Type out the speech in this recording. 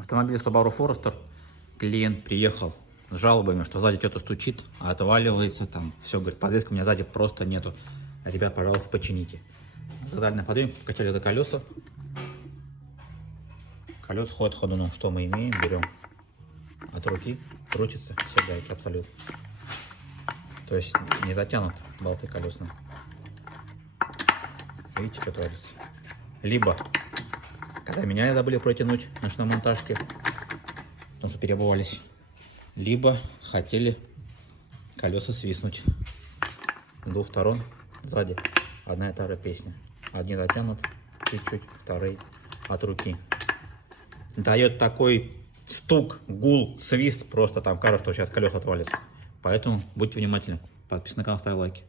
Автомобиль Subaru Forester. Клиент приехал с жалобами, что сзади что-то стучит, отваливается, там все, говорит, подвески у меня сзади просто нету. Ребят, пожалуйста, почините. Задали на подъем, качали за колеса. Колес ходит ходуном. Что мы имеем? Берем от руки, крутится, все гайки абсолютно. То есть не затянут болты колесные. Видите, что творится? Либо, когда меня забыли протянуть на шиномонтажке, потому что переобувались, либо хотели колеса свистнуть. С двух сторон, сзади одна и та же песня. Одни затянут чуть-чуть, вторые от руки. Дает такой стук, гул, свист, просто там кажется, что сейчас колеса отвалится. Поэтому будьте внимательны. Подписывайтесь на канал, ставьте лайки.